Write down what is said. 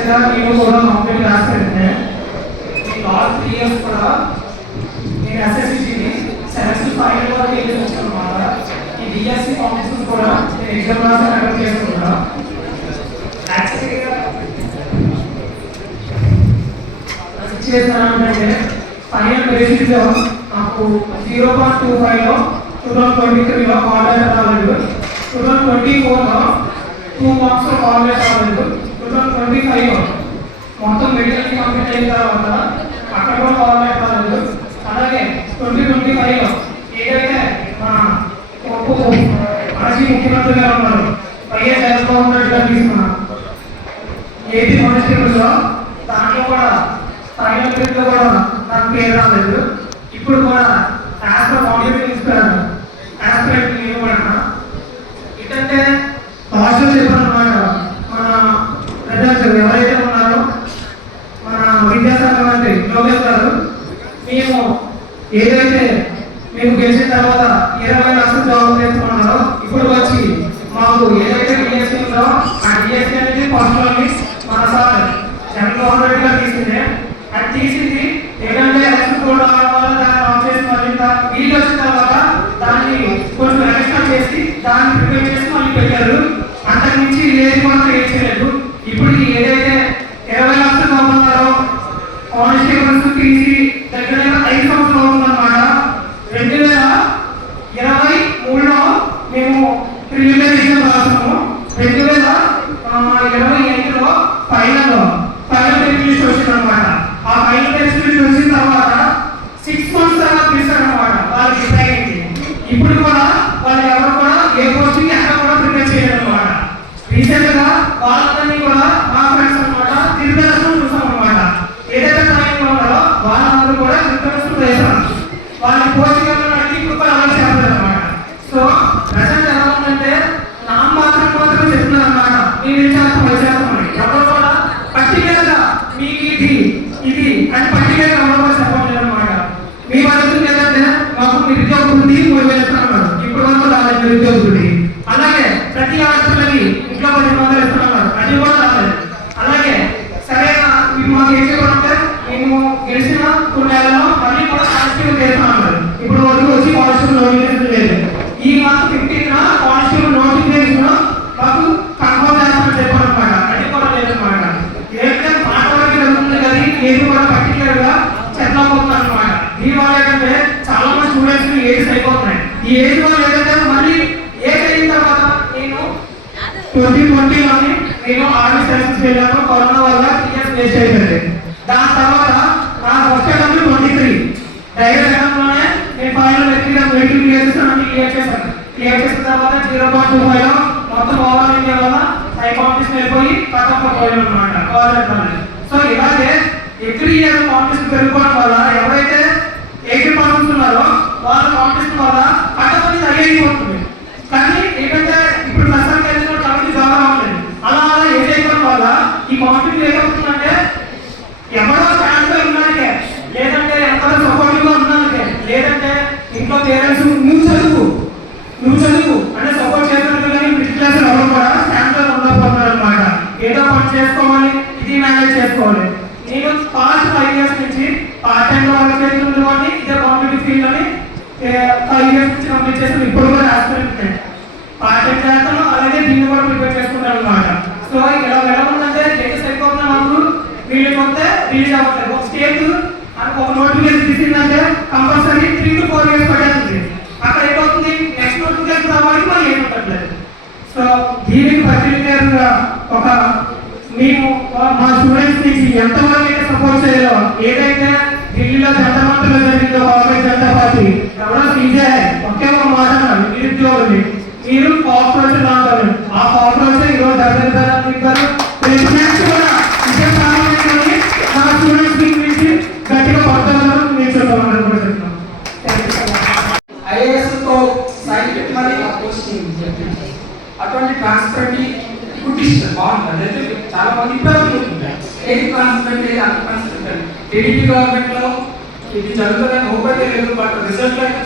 యాక్చువల్గా నేను కూడా కంప్లీట్ రాస్తానంటే ఈ లాస్ట్ 3 ఇయర్స్ కూడా నేను ఎస్ఎస్సిని 75 వరకు వెళ్ళి వచ్చాను అన్నమాట. ఈ డిఎస్సి కాంపిటీషన్స్ కూడా నేను ఎగ్జామ్ రాసి అటెండ్ చేసుకుంటా. యాక్చువల్గా చేస్తానంటే ఫైనల్ బేసిస్లో నాకు 0.25లో 2023లో కాలేజ్ రాలేదు, 2024లో 2 మార్క్స్ కాలేజ్ రాలేదు, 2025లో మొత్తం మెడికల్ కంప్లీట్ అయిన తర్వాత అక్కడ కూడా కాలేజ్ రాలేదు. అలాగే 2025లో ఏదైతే మన మాజీ ముఖ్యమంత్రి గారు ఉన్నారు వైఎస్ జగన్మోహన్ రెడ్డి గారు తీసుకున్న ఏపీ కానిస్టేబుల్లో దాంట్లో కూడా ఫైనల్ బేస్లో కూడా నాకు పేరు రాలేదు. ఇప్పుడు కూడా యాస్ట్రో కాంపిటేటివ్ ఇస్తారు యాస్పిరెంట్ నేను కూడా ఏంటంటే హాస్టల్ చెప్పాను అన్నమాట. మన ప్రజలు ఎవరైతే ఉన్నారో మన విద్యాశాఖ మంత్రి లోకేష్ గారు మేము ఏదైతే మేము గెలిచిన తర్వాత 20 లక్షల జాబ్ చేస్తున్నారో ఇప్పుడు వచ్చి మాకు ఏదైతే డిఎస్సీ ఉందో ఆ డిఎస్సీ అనేది ఫస్ట్ మన సార్ జగన్మోహన్ రెడ్డి గారు తీసిందే. అది తీసింది ఏంటంటే ఎలక్షన్ కోడ్ రావడం వల్ల దాన్ని ఆఫ్ చేసి మళ్ళీ వీళ్ళు వచ్చిన తర్వాత దాన్ని కొంచెం ఎక్స్ట్రా చేసి దాన్ని ప్రిపేర్ చేసి మళ్ళీ పెట్టారు. అంతకుమించి ఏది మాత్రం ఏం చేయలేదు. ఇప్పుడు ఏదైతే 20 లక్షలు పంపుతున్నారో కానిస్టేబుల్స్ తీసి దగ్గర 5 సంవత్సరాలు అవుతుందన్నమాట. 2023లో మేము ప్రిలిమినరీ ఎగ్జామ్ రాసాము. 2025లో ఫైనల్ టెస్ట్ లిస్ట్ వచ్చిందన్నమాట. ఆ ఫైనల్ టెస్ట్ లిస్ట్ వచ్చిన తర్వాత 6 months తర్వాత తీసారన్నమాట వాళ్ళకి డిసైడ్ అయింది. ఇప్పుడు కూడా వాళ్ళు ఎవరు కూడా ఏ పోస్ట్కి ఎక్కడ కూడా ప్రిపేర్ చేయలేదు అన్నమాట. రీసెంట్ గా వాళ్ళని కూడా మా ఫ్రెండ్స్ అన్నమాట తిరుపతిలో చూసాం అన్నమాట. ఏదైతే ట్రైనింగ్ ఉన్నారో వాళ్ళందరూ కూడా తిరుపతిలో వేసారు. వాళ్ళని పోస్టింగ్ అడిగి ఇప్పుడు కూడా అమలు చేస్తారు అన్నమాట. సో ప్రజెంట్ ఎలా ఉందంటే మాత్రం చెప్తున్నారు అన్నమాట. మీరు చేస్తామని ఎవరు కూడా పర్టికులర్ గా మీకు ఇది అని పర్టికులర్ గా ఎవరు కూడా చెప్పలేదు అన్నమాట. మీ వాళ్ళకి ఏంటంటే మాకు నిరుద్యోగ వృద్ధి 3,000 ఇస్తున్నారు. ఇప్పుడు వరకు రాలేదు నిరుద్యోగ వృద్ధి. అలాగే ప్రతి ఆడపిల్లకి ఇంట్లో 10,000 ఇస్తున్నారు, అది కూడా రాలేదు. అలాగే సరైన మాకు ఏం చెప్పాలంటే మేము గెలిచిన కొన్నేళ్లలో మళ్ళీ కూడా కానిస్టేబుల్ చేస్తామన్నారు. ఇప్పుడు వరకు వచ్చి కానిస్టేబుల్ నోటిఫికేషన్ లేదు. ఈ మంత్ 15న కానిస్టేబుల్ నోటిఫికేషన్ మాకు కన్ఫర్మ్ చేస్తామని చెప్పారన్నమాట. అది కూడా లేదన్నమాట. ఏదైతే మాట వరకు జరుగుతుంది కానీ ఏది కూడా పర్టికులర్ గా చెప్పకపోతుంది అన్నమాట. దీనివల్ల ఏంటంటే చాలా మంది స్టూడెంట్స్ ఏజ్ అయిపోతున్నాయి. ఈ ఏజ్ వల్ల ఏంటంటే మళ్ళీ ఏజ్ అయిన తర్వాత నేను 2020లోని నేను ఆర్మీ సర్వీసెస్ వెళ్ళాను. కరోనా వల్ల 3 years వేస్ట్ అయిపోయింది. దాని తర్వాత నా ఫస్ట్ అటెంప్ట్ 23 డైరెక్ట్ అటెంప్ట్లోనే నేను ఫైనల్ వెయిటింగ్ క్లియర్ చేశాను. క్లియర్ చేసిన తర్వాత 0.25లో మొత్తం ఓవరాల్ ఇండియా వల్ల హై కాంపిటీషన్ అయిపోయి కట్ ఆఫ్ పోయాను అన్నమాట కాలేజ్. సో ఇలాగే ఎవ్రీ ఇయర్ కాంపిటీషన్ పెరుగుకోవడం వల్ల ఎవరైతే 80% ఉన్నారో వాళ్ళ కాంపిటీషన్ వల్ల కట్ ఆఫ్ అనేది అయిపోతుంది. కానీ ఏంటంటే ఇప్పుడు ప్రస్తుతానికి అయితే చాలా జాబ్ రావట్లేదు. అలా ఏజ్ అయిపోవడం వల్ల ఈ కాంపిటీషన్ ఏమవుతుందంటే ఎవరో ఛాన్స్ ఉన్నానికే, లేదంటే ఎంతో సపోర్టివ్ గా ఉన్నానికే, లేదంటే ఇంట్లో పేరెంట్స్ నువ్వు చదువు అంటే సపోర్ట్ చేస్తున్నారు. కానీ మిడిల్ క్లాస్ ఎవరు కూడా స్టాండ్ గా ఉండకపోతున్నారు అన్నమాట. ఏదో పని చేసుకోవాలి, ఇది మేనేజ్ చేసుకోవాలి. నేను పాస్ట్ 5 years నుంచి పార్ట్ టైం లో వర్క్ చేస్తుండేవాడిని. ఇదే కాంపిటేటివ్ ఫీల్డ్ అని 5 years నుంచి కంప్లీట్ చేస్తాను. ఇప్పుడు కూడా రాస్తున్నాను, పార్ట్ టైం చేస్తాను. అలాగే దీన్ని కూడా ప్రిపేర్ చేసుకుంటాను అన్నమాట. సో ఇలా ఎలా ఉందంటే లేటెస్ట్ అయిపోతున్నా నాకు వీళ్ళకి వస్తే రిలీజ్ అవ్వట్లేదు. ఒక స్టేట్ ఒక నోటిఫికేషన్ తీసిందంటే కంపల్సరీ 3 to 4 years పడేస్తుంది. అక్కడ అయిపోతుంది నెక్స్ట్ నోటిఫికేషన్ రావడానికి మళ్ళీ ఏం ఉండట్లేదు. సో దీనికి పర్టికులర్గా ఒక మేము మా స్టూడెంట్స్ నుంచి ఎంతవరకు అయితే సపోర్ట్ చేయాలో, ఏదైతే ఢిల్లీలో జనతా మంత్రిలో జరిగిందో కాంగ్రెస్ జనతా పార్టీ ఎవరో సీజే ఒకే ఒక మాట నిరుద్యోగులు మీరు కాంప్రమైజ్ అంటారు. ఆ కాంప్రమైజ్ ఈరోజు జరుగుతారు. కూడా ఇదే ప్రారంభించాలని మా స్టూడెంట్స్ నుంచి గట్టిగా పడుతున్నారు. నేను చెప్పాలని కూడా చెప్తున్నాను. ఐఏఎస్తో సైంటిఫిక్ మరి అటువంటి ట్రాన్స్పరెంట్లీ గుడ్ డిసిషన్ బాగుంటుంది. అంటే చాలా మంది ఇబ్బందులు అవుతుంది. ఏది ట్రాన్స్పరెంట్ ఏది అన్ ట్రాన్స్పరెంట్. టీడీపీ గవర్నమెంట్ లో ఇది జరుగుతుందని హోప్ అయితే లేదు. బట్ రిజల్ట్ అయితే